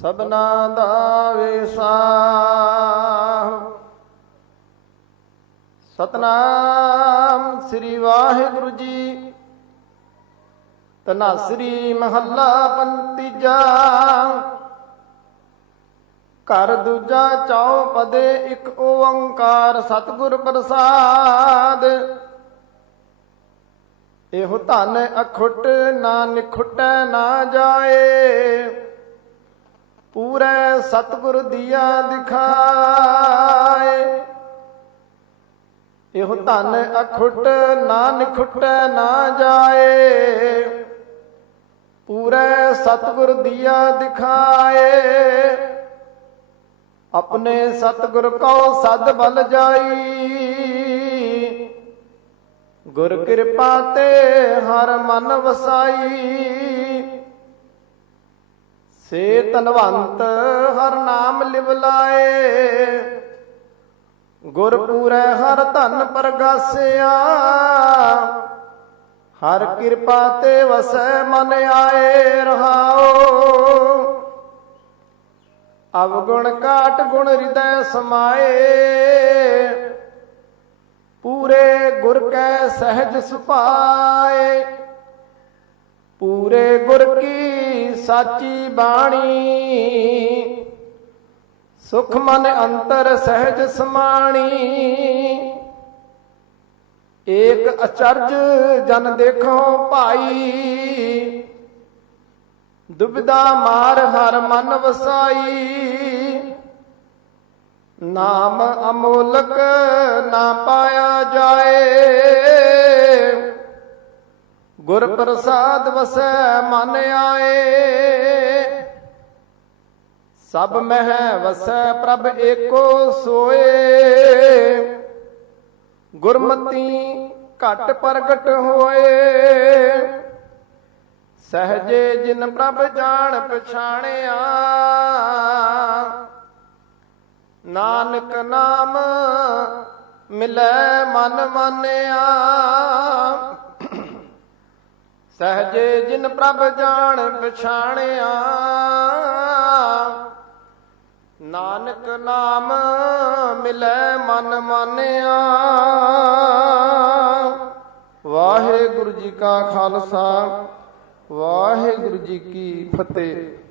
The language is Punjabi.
ਸਭਨਾ ਦਾ ਵੇਸਾ ਸਤਨਾਮ ਸ੍ਰੀ ਵਾਹਿਗੁਰੂ ਜੀ। ਤਨਾਸਰੀ ਮਹੱਲਾ ਪੰਤੀਜਾ ਘਰ ਦੂਜਾ ਚੌ ਪਦੇ ਇੱਕ ਓੰਕਾਰ ਸਤਿਗੁਰ ਪ੍ਰਸਾਦ। ਇਹੋ ਧਨ ਅਖੁੱਟ ਨਾ ਨਿਖੁੱਟੈ ਨਾ ਜਾਏ। ਪੂਰੇ ਸਤਿਗੁਰ ਦੀਆ ਦਿਖਾਏ। ਇਹੋ ਧਨ ਅਖੁੱਟ ਨਾ ਨਿਖੁੱਟੈ ਨਾ ਜਾਏ। ਪੂਰੇ ਸਤਿਗੁਰ ਦੀਆ ਦਿਖਾਏ। ਆਪਣੇ ਸਤਿਗੁਰ ਕੋ ਸਦ ਬਲ ਜਾਈ। ਗੁਰ ਕਿਰਪਾ ਤੇ ਹਰ ਮਨ ਵਸਾਈ। ਸੇ ਤਨਵੰਤ ਹਰ ਨਾਮ ਲਿਵ ਲਾਏ। ਗੁਰ ਹਰ ਧਨ ਪ੍ਰਗਾਸਿਆ। ਹਰ ਕਿਰਪਾ ਤੇ ਵਸੈ ਮਨ ਆਏ ਰਹਾਓ। ਅਵਗੁਣ ਕਾਟ ਗੁਣ ਹਿਰਦੈ ਸਮਾਏ। ਪੂਰੇ ਗੁਰ ਕੈ ਸਹਿਜ ਸੁਭਾਏ। ਪੂਰੇ ਗੁਰ ਕੀ ਸਾਚੀ ਬਾਣੀ। ਸੁਖ ਮਨ ਅੰਤਰ ਸਹਿਜ ਸਮਾਣੀ। ਏਕ ਅਚਰਜ ਜਨ ਦੇਖੋ ਭਾਈ। ਦੁਬਿਧਾ ਮਾਰ ਹਰ ਮਨ ਵਸਾਈ। ਨਾਮ ਅਮੋਲਕ ਨਾ ਪਾਇਆ ਜਾਏ। ਗੁਰ ਪ੍ਰਸਾਦ ਵਸੈ ਮਨ ਆਏ। ਸਭ ਮਹਿ ਵਸੈ ਪ੍ਰਭ ਏਕੋ ਸੋਏ। ਗੁਰਮਤੀ ਘਟ ਪ੍ਰਗਟ ਹੋਏ। ਸਹਜੇ ਜਿਨ ਪ੍ਰਭ ਜਾਣ ਪਛਾਣਿਆ। ਨਾਨਕ ਨਾਮ ਮਿਲੈ ਮਨ ਮਾਨਿਆ। ਸਹਜੇ ਜਿਨ ਪ੍ਰਭ ਜਾਣ ਪਛਾਣਿਆ। ਨਾਨਕ ਨਾਮ ਮਿਲੈ ਮਨ ਮਾਨਿਆ। ਵਾਹਿਗੁਰੂ ਜੀ ਕਾ ਖਾਲਸਾ, ਵਾਹਿਗੁਰੂ ਜੀ ਕੀ ਫਤਿਹ।